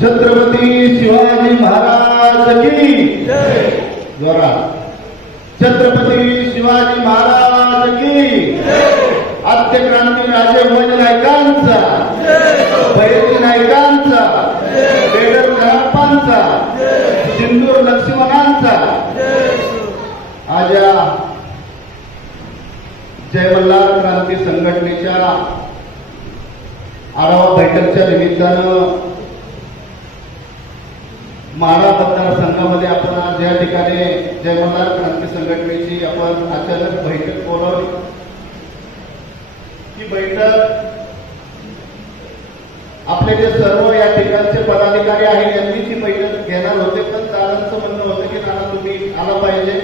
छत्रपती शिवाजी महाराज की जय। जोरात छत्रपती शिवाजी महाराज की जय। आद्य क्रांती राजे भोज नायकांचा, भैरवी नायकांचा, बेडर घरापांचा, सिंदूर लक्ष्मणांचा। आज या जय मल्हार क्रांती संघटनेच्या आढावा बैठकीच्या निमित्तानं माढा मतदारसंघामध्ये आपण आज या ठिकाणी जय मल्हार क्रांती संघटनेची आपण अचानक बैठक बोलावली। ही बैठक आपले जे सर्व या ठिकाणचे पदाधिकारी आहेत यांनी ही बैठक घेणार होते, पण दादांचं म्हणणं होतं की दादा तुम्ही आला पाहिजे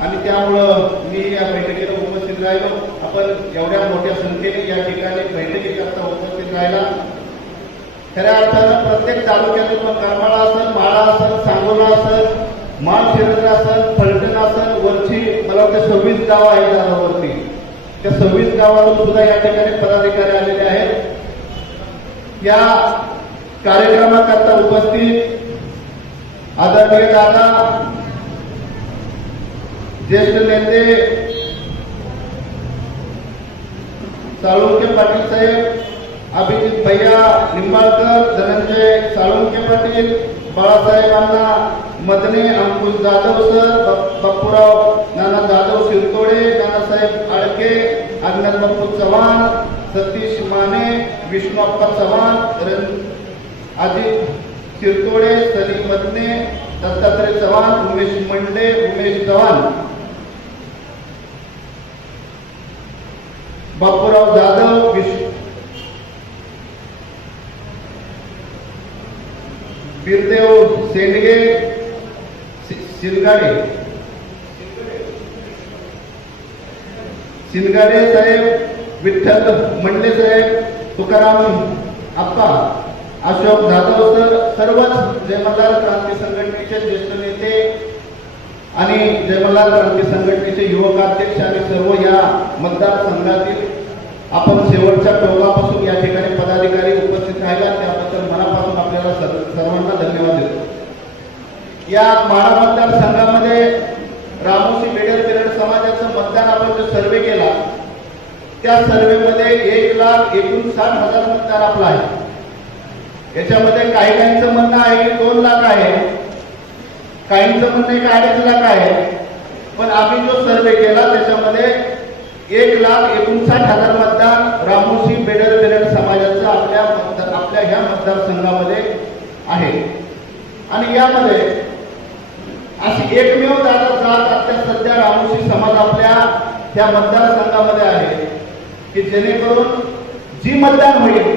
आणि त्यामुळं मी या बैठकीला उपस्थित राहिलो। आपण एवढ्या मोठ्या संख्येने या ठिकाणी बैठकीकरता उपस्थित राहिला। खऱ्या अर्थानं प्रत्येक तालुक्यातून मग करमाळा असेल, माळा असेल, सांगोला असेल, माळशिरस असेल, फलटण असेल, वरची मला वाटतं 26 गावं आहेत दादावरती। त्या 26 गावातून सुद्धा या ठिकाणी पदाधिकारी आलेले आहेत। या कार्यक्रमाकरता उपस्थित आदरणीय दादा, ज्येष्ठ नेते साळुंखे पाटील साहेब, अभिजित भैया निंबाळकर, धनंजय साळुंखे पाटील, बाळासाहेबांना मदने, अंकुश जाधव सर, बापूराव नाना जाधव शिरतोडे, नानासाहेब आळके, अज्ञात बापू चव्हाण, सतीश माने, विष्णुप्पा चव्हाण, अजित शिरतोडे, सलीम मदने, दत्तात्रय चव्हाण, उमेश मंडे, उमेश चव्हाण, बापूराव जाधव, बिरदेव सेंडगे, सिनगाडे साहेब, विठ्ठल मंडले साहेब, तुकाराम आप्पा, अशोक जाधव सर, सर्वच जय मल्हार क्रांती संघटनेचे ज्येष्ठ नेते आणि जय मल्हार क्रांती संघटनेचे युवक अध्यक्ष आणि सर्व या मतदारसंघातील आपण शेवटच्या टोकापासून या ठिकाणी पदाधिकारी उपस्थित राहिला, त्याबद्दल मनापासून आपल्याला सर्वांना धन्यवाद देतो। या माढा मतदारसंघामध्ये रामोशी बेडर बेरड समाजाचं मतदान आपण जो सर्वे केला, त्या सर्वेमध्ये 1,59,000 मतदार आपला आहे। याच्यामध्ये काहींचं म्हणणं आहे की 2 लाख आहे, काहींचं म्हणणं आहे की 2.5 लाख आहे, पण आम्ही जो सर्वे केला त्याच्यामध्ये 1,59,000 मतदान रामोशी बेडर बेरड समाजाचं आपल्या ह्या मतदारसंघामध्ये आहे। आणि यामध्ये अशी एकमेव जात आता सध्या रामोशी समाज आपल्या त्या मतदारसंघामध्ये आहे की जेणेकरून जी मतदान होईल,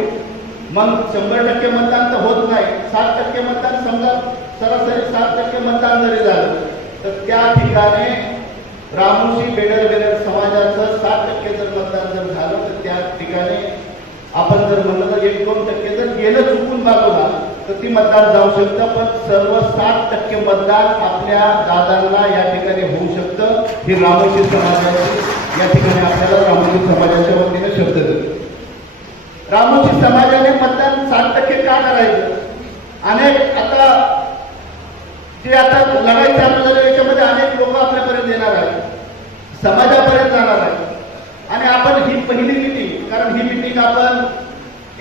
मग 100% मतदान तर होत नाही, 60% मतदान, समजा सरासरी 60% मतदान जरी झालं तर त्या ठिकाणी रामोशी बेडर बेरड समाजाचं 60% जर मतदान जर झालं तर त्या ठिकाणी आपण जर म्हणलं तर 1-2% जर गेलं चुकून बाजूला तर ती मतदान जाऊ शकतं, पण सर्व 60% मतदान आपल्या दादांना या ठिकाणी होऊ शकतं। ही रामोशी समाजाची या ठिकाणी आपल्याला रामोशी समाजाच्या वतीने शब्द देतो। रामोशी समाजाने मतदान 60% का करायचं? अनेक आता जे आता लढाई चालू झाली याच्यामध्ये अनेक लोक आपल्यापर्यंत येणार आहेत, समाजापर्यंत जाणार आहेत आणि आपण ही पहिली मीटिंग, कारण ही मीटिंग आपण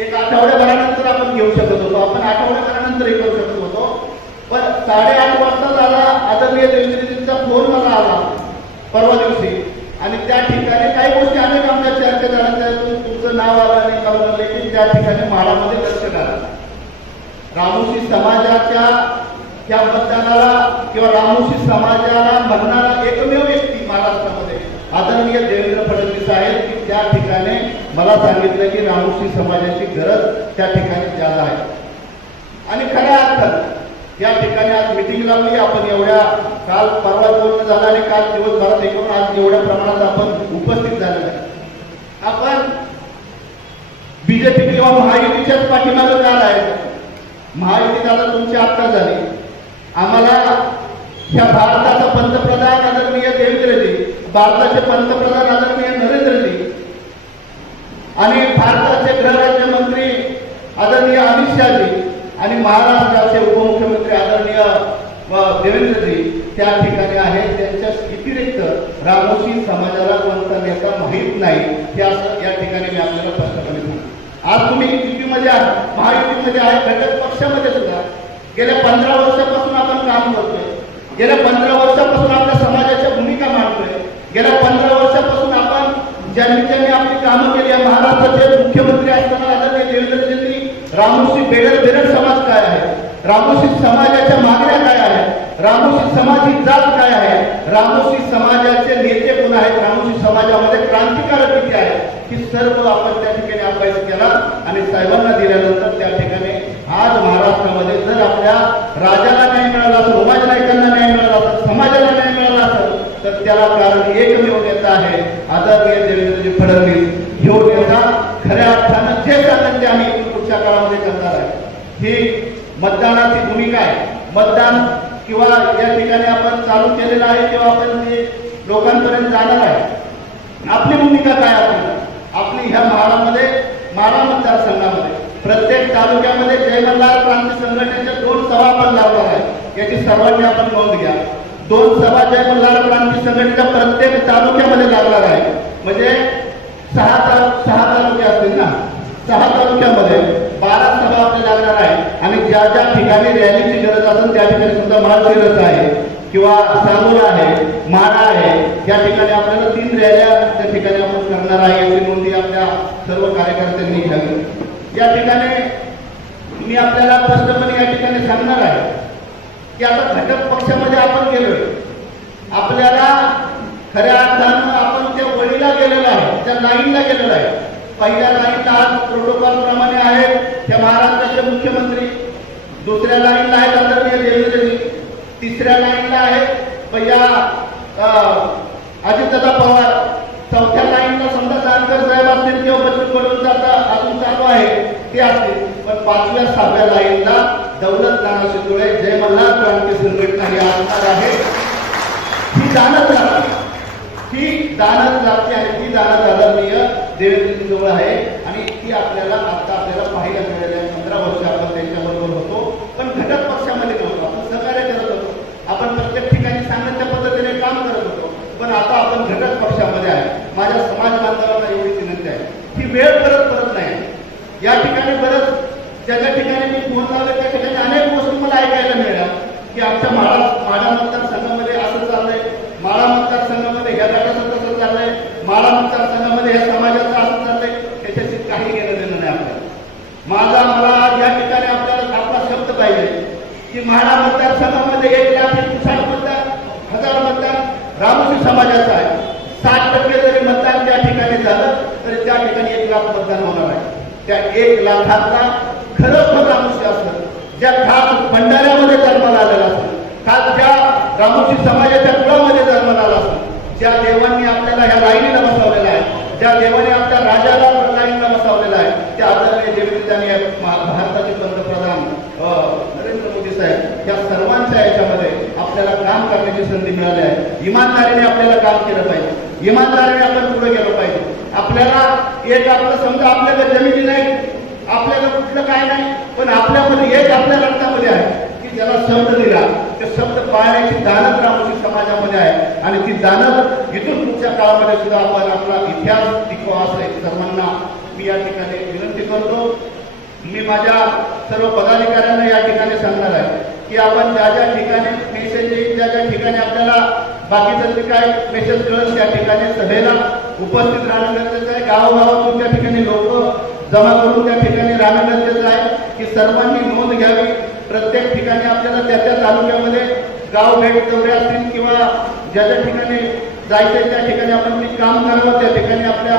एक आठवड्याभरानंतर आपण घेऊ शकत होतो, आपण आठवड्याभरानंतर करू शकत होतो, पण 8:30 वाजता झाला आदरणीय देवेंद्रजींचा फोन मला आला परवा दिवशी आणि त्या ठिकाणी काही गोष्टी अनेक आमच्या चर्चा झाल्या, त्यातून तुमचं नाव आलं आणि मला म्हणले की त्या ठिकाणी माढामध्ये लक्ष करा। रामोशी समाजाच्या त्या मतदानाला किंवा रामोशी समाजाला म्हणणारा एकमेव व्यक्ती महाराष्ट्रामध्ये आदरणीय देवेंद्र फडणवीस आहेत की त्या ठिकाणी मला सांगितलं की रामोशी समाजाची गरज त्या ठिकाणी ज्यादा आहे। आणि खऱ्या अर्थात या ठिकाणी आज मीटिंग लावली आपण, एवढ्या काल परवा बोलणं झालं आणि काल दिवसभरात एकूण आज एवढ्या प्रमाणात आपण उपस्थित झालेलं आहे। आपण बीजेपी किंवा महायुतीच्याच पाठीमागे काय आहे? महायुती दादा तुमची आत्ता झाली, आम्हाला ह्या भारताचा पंतप्रधान आदरणीय देवेंद्रजी, भारताचे पंतप्रधान आदरणीय नरेंद्रजी आणि भारताचे गृहराज्यमंत्री आदरणीय अमित शहाजी आणि महाराष्ट्राचे उपमुख्यमंत्री आदरणीय देवेंद्रजी त्या ठिकाणी आहेत. त्यांच्या व्यतिरिक्त रामोशी समाजाला कोणता नेता माहीत नाही हे असं या ठिकाणी मी आपल्याला स्पष्टपणे सांगतो. आज तुम्ही युतीमध्ये आहात, महायुतीमध्ये आहे, घटक पक्षामध्ये सुद्धा गेल्या 15 वर्षापासून आपण काम करतोय. गेल्या 15 वर्षापासून आपल्या समाजाच्या भूमिका मांडतोय. गेल्या 15 वर्षापासून आपण ज्यांनी आपली कामं केली. महाराष्ट्राचे मुख्यमंत्री असताना आदरणीय देवेंद्रजींनी रामोशी बेडर समाज काय आहे, रामोशी समाजाच्या मागण्या काय आहेत, रामोशी समाज ही जात काय आहे, रामोशी समाजाचे नेते कोण आहेत, रामोशी समाजामध्ये क्रांतिकारक किती आहे, ही सर्व आपण त्या ठिकाणी अभ्यास केला आणि साहेबांना दिल्यानंतर त्या ठिकाणी आज महाराष्ट्रामध्ये जर आपल्या राजाला न्याय मिळाला असेल, उमाजी नाईकांना न्याय मिळाला असेल, समाजाला न्याय मिळाला असेल तर त्याला कारण एकमेव नेता आहे आदरणीय देवेंद्रजी फडणवीस. ह्यो नेता खऱ्या अर्थानं जे सांगते आम्ही पुढच्या काळामध्ये करणार आहे. ही मतदानाची भूमिका आहे. मतदान किंवा या ठिकाणी आपण चालू केलेलं आहे किंवा आपण ते लोकांपर्यंत जाणार आहे. आपली भूमिका काय आपली ह्या माढा मतदारसंघामध्ये प्रत्येक तालुक्यामध्ये जय मल्हार क्रांती संघटनेच्या 2 सभा आपण लावणार आहे. याची सर्वांनी आपण नोंद घ्या. 2 सभा जय मल्हार क्रांती संघटनेच्या प्रत्येक तालुक्यामध्ये लागणार आहे. म्हणजे 6 तालुके असतील ना, 6 तालुक्यामध्ये 12 सभा आपल्याला लागणार आहे. आणि ज्या ज्या ठिकाणी रॅलीची गरज असेल त्या ठिकाणी सुद्धा माळशिरस आहे किंवा सांगोला आहे, माढा आहे, या ठिकाणी आपल्याला 3 रॅल्या त्या ठिकाणी आपण करणार आहे. याची नोंदी आपल्या सर्व कार्यकर्त्यांनी घ्यावी. या ठिकाणी मी आपल्याला स्पष्टपणे या ठिकाणी सांगणार आहे की आता घटक पक्षामध्ये आपण गेलोय. आपल्याला खऱ्या अर्थानं आपण त्या वळीला गेलेलो आहे, त्या लाईनला गेलेलो आहे. पहिल्या लाईनला आज प्रोटोकॉल प्रमाणे आहेत त्या महाराष्ट्राचे मुख्यमंत्री, दुसऱ्या लाईनला आहेत आदरणीय देवेंद्रजी, तिसऱ्या लाईनला आहेत भैया अजितदादा पवार, चौथ्या लाईनला समजा जानकर साहेब असतील किंवा बच्चू कडूंचा अजून चालू आहे ते असतील. पण 5व्या 6व्या लाईनला दौलत नाना शिंदे जय मल्हार क्रांती संघटना ही असणार आहे. ही दानत जाते आणि ती दानत आदरणीय देवेंद्रजी जवळ आहे आणि ती आपल्याला पाहायला मिळाल्या. 15 वर्ष आपण त्यांच्याबरोबर होतो, पण घटक पक्षामध्ये नव्हतो. आपण सहकार्य करत होतो, आपण प्रत्येक ठिकाणी सांगितल्या पद्धतीने काम करत होतो. पण आता आपण घटक पक्षामध्ये आहे. माझ्या समाज बांधवांना एवढी विनंती आहे की वेळ परत नाही. या ठिकाणी बरंच ज्या ठिकाणी मी फोन लावले त्या ठिकाणी अनेक गोष्टी मला ऐकायला मिळाल्या की आमच्या माढा मतदारसंघामध्ये असं चाललंय, माढा मतदारसंघामध्ये ह्या गटाचं तसं चाललंय, माढा मतदारसंघामध्ये ह्या समाजाचं असं चाललंय. त्याच्याशी काही घेणं देणं नाही आपल्याला. मला या ठिकाणी आपला शब्द पाहिजे की माढा मतदारसंघामध्ये 1,60,000 मतदान रामोशी समाजाचं आहे. 60% जरी मतदान त्या ठिकाणी झालं तरी त्या ठिकाणी 1 लाख मतदान होणार आहे. त्या 1 लाखातला खरं रामोशी असतं, ज्या खास भंडाऱ्यामध्ये जन्माला आलेला असतो, खास ज्या रामोशी समाजाच्या कुळामध्ये जन्माला आला असतो, ज्या देवांनी आपल्याला ह्या लाईनीला बसवलेला आहे, ज्या देवाने आपल्या राजाला लाईनीला बसवलेला आहे, त्या आदरणीय देवेंद्रजी भारताचे पंतप्रधान नरेंद्र मोदी साहेब या सर्वांच्या याच्यामध्ये आपल्याला काम करण्याची संधी मिळाली आहे. इमानदारीने आपल्याला काम केलं पाहिजे, इमानदारीने आपण पुढे गेलो पाहिजे. आपल्याला एक आपलं समजा आपल्याला जमिनी नाही, आपल्याला कुठलं काय नाही, पण आपल्यामध्ये एक आपल्या रक्तामध्ये आहे की ज्याला शब्द दिला ते शब्द पाळण्याची दानत रामोशी समाजामध्ये आहे. आणि ती दानत इथून पुढच्या काळामध्ये सुद्धा आपण आपला इतिहास टिकवा असं सर्वांना मी या ठिकाणी विनंती करतो. मी माझ्या सर्व पदाधिकाऱ्यांना या ठिकाणी सांगणार आहे की आपण ज्या ज्या ठिकाणी मेसेज येईल, ज्या ज्या ठिकाणी आपल्याला बाकीचं जे काय मेसेज कळेल त्या ठिकाणी सभेला उपस्थित राहणं गरजेचं आहे. गावोगावातून त्या ठिकाणी लोक जमा करून त्या ठिकाणी राहणं गरजेचं आहे की सर्वांनी नोंद घ्यावी. प्रत्येक ठिकाणी आपल्याला त्या त्या तालुक्यामध्ये गाव भेट दौरे असतील किंवा ज्या ज्या ठिकाणी जायचं त्या ठिकाणी आपण ते काम करावं. त्या ठिकाणी आपल्या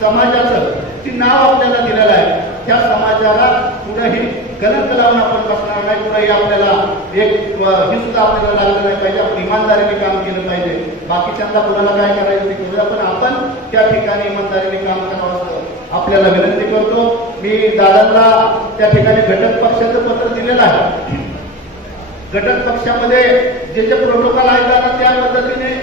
समाजाचं ती नाव आपल्याला दिलेलं आहे. त्या समाजाला कुठेही कलंक लावून आपण बसणार नाही, कुठेही आपल्याला एक ही सुद्धा आपल्याला लागलं नाही पाहिजे. आपण इमानदारीने काम केलं पाहिजे. बाकीच्यांना कुणाला काय करायचं ते करूया, पण आपण त्या ठिकाणी इमानदारीने काम करावं असं आपल्याला विनंती करतो. मी दादांना त्या ठिकाणी घटक पक्षाचं पत्र दिलेलं आहे. घटक पक्षामध्ये जे जे प्रोटोकॉल आहेत दादा त्या पद्धतीने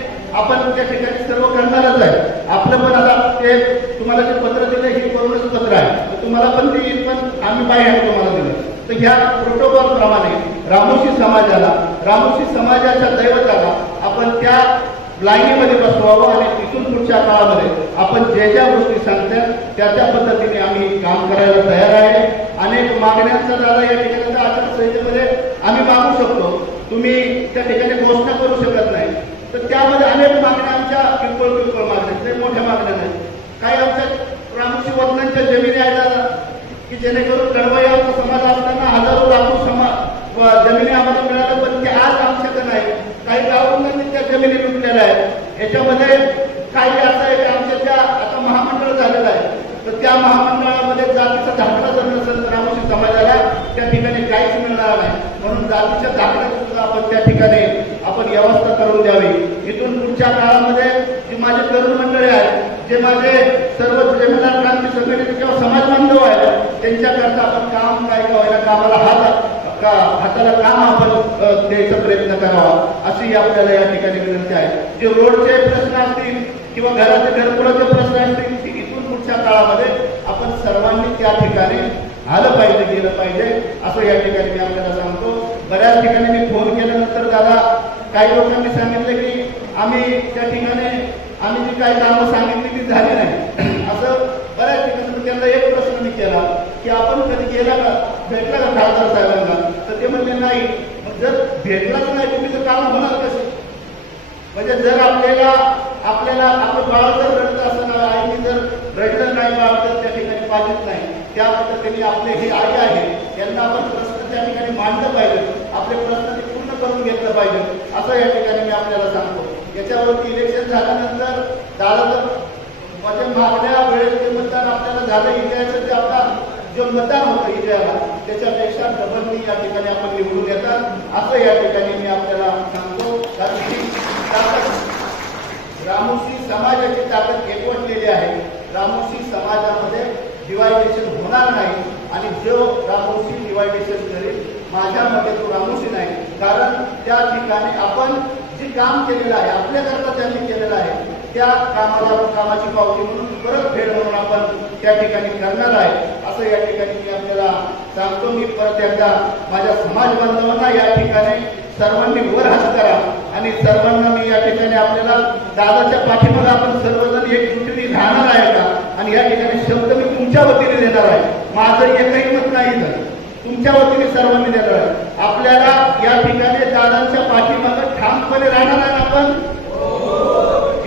आपण त्या ठिकाणी सर्व करणारच आहे. आपलं पण आता ते तुम्हाला जे पत्र दिलं हे करूनच पत्र आहे, तुम्हाला पण ते येईल, पण आम्ही बाहेर तुम्हाला दिलं. तर ह्या प्रोटोकॉल प्रमाणे रामोशी समाजाच्या दैवताला आपण त्या लाईनीमध्ये बसवावं आणि तिथून पुढच्या काळामध्ये आपण ज्या गोष्टी सांगतात त्या पद्धतीने आम्ही काम करायला तयार आहे. अनेक मागण्यांचा दादा या ठिकाणी आचारसंहितेमध्ये आम्ही मागू शकतो, तुम्ही त्या ठिकाणी घोषणा करू शकत नाही. तर त्यामध्ये अनेक मागण्या आमच्या किरकोळ मागण्या, मोठ्या मागण्या नाही. काही आमच्या रामोशी वतनांच्या जमिनी आहेत की जेणेकरून कडवई आमचा समाज असताना हजारो लाखो जमिनी आम्हाला मिळाल्या, पण ते आज आमच्याकडे नाही. काही गावांनी त्या जमिनी लुटलेल्या आहेत. याच्यामध्ये काही असं आहे की आमच्या त्या आता महामंडळ झालेलं आहे, तर त्या महामंडळामध्ये जातीचा दाखला जर नसेल तर रामोशी समाजाला त्या ठिकाणी काहीच मिळणार नाही. म्हणून जातीच्या दाखल्याची सुद्धा आपण त्या ठिकाणी आपण व्यवस्था करून द्यावी. इथून पुढच्या काळामध्ये जी माझे तरुण मंडळी आहेत, जे माझे सर्व जमीनदार क्रांती संघटनेचे किंवा समाज बांधव आहेत, त्यांच्याकरता आपण काम काय व्हायला कामाला हाताला काम आपण द्यायचा प्रयत्न करावा, अशी आपल्याला या ठिकाणी विनंती आहे. जे रोडचे प्रश्न असतील किंवा घरकुलाचे प्रश्न असतील, इथून पुढच्या काळामध्ये आपण सर्वांनी त्या ठिकाणी आलं पाहिजे, गेलं पाहिजे, असं या ठिकाणी मी आपल्याला सांगतो. बऱ्याच ठिकाणी मी फोन केल्यानंतर दादा काही लोकांनी सांगितलं की आम्ही त्या ठिकाणी आम्ही जी काही कामं सांगितली ती झाली नाही, असं बऱ्याच ठिकाणी. त्यांना एक प्रश्न मी केला की आपण कधी गेला का, भेटला का खासदार साहेबांना, तर ते म्हणले नाही. जर भेटलाच नाही तुम्ही तर काम होणार कसं? म्हणजे जर आपल्याला आपलं बाळ जर रडत असं आईने जर रडलं नाही बाळ तर त्या ठिकाणी पाहिजेच नाही. त्या पद्धतीने आपले हे आई आहे यांना आपण प्रश्न त्या ठिकाणी मांडलं पाहिजे, आपले प्रश्न ते पूर्ण करून घेतलं पाहिजे, असं या ठिकाणी मी आपल्याला सांगतो. याच्यावरती इलेक्शन झाल्यानंतर दादा जर माझ्या मागण्या वेळेस जे मतदान आपल्याला झालं इतिहासात ते आपला जो मतदान होतं इतिहासाला त्याच्यापेक्षा डबल या ठिकाणी आपण निवडून येतात, असं या ठिकाणी मी आपल्याला सांगतो. कारण ही रामोशी समाजाची ताकद एकवटलेली आहे. रामोशी समाजामध्ये डिवायडेशन होणार नाही आणि जो रामोशी डिवायडेशन करेल माझ्या मते तो रामोशी नाही. कारण त्या ठिकाणी आपण जे काम केलेलं आहे आपल्याकरता त्यांनी केलेलं आहे त्या कामाची पावती म्हणून परत फेड म्हणून आपण त्या ठिकाणी करणार आहे, असं या ठिकाणी मी आपल्याला सांगतो. मी परत एकदा माझ्या समाज बांधवांना या ठिकाणी सर्वांनी वर हात करा आणि सर्वांना मी या ठिकाणी आपल्याला दादाच्या पाठीमागे आपण सर्वजण एकजुटीने राहणार आहे का, आणि या ठिकाणी शब्द मी तुमच्या वतीने देणार आहे. माझं एकही मत नाही तर तुमच्या वतीने सर्वांनी देणार आहे. आपल्याला या ठिकाणी दादांच्या पाठीमागे ठामपणे राहणार आहे. आपण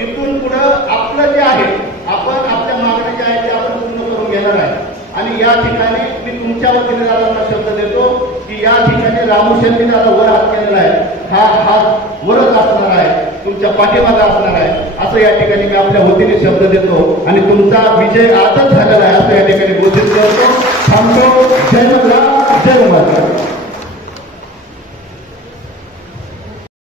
इथून पुढं आपलं जे आहे आपण आपल्या मागण्या जे आहे ते आपण पूर्ण करून घेणार आहे. आणि या ठिकाणी मी तुमच्या वतीने दादांना शब्द देतो की या ठिकाणी रामोशींनी दादा वर हात केलेला आहे, हा हात वरच असणार आहे, तुमच्या पाठीमागे असणार आहे, असं या ठिकाणी मी आपल्या वतीने शब्द देतो. आणि तुमचा विजय आजच झालेला आहे असं या ठिकाणी घोषित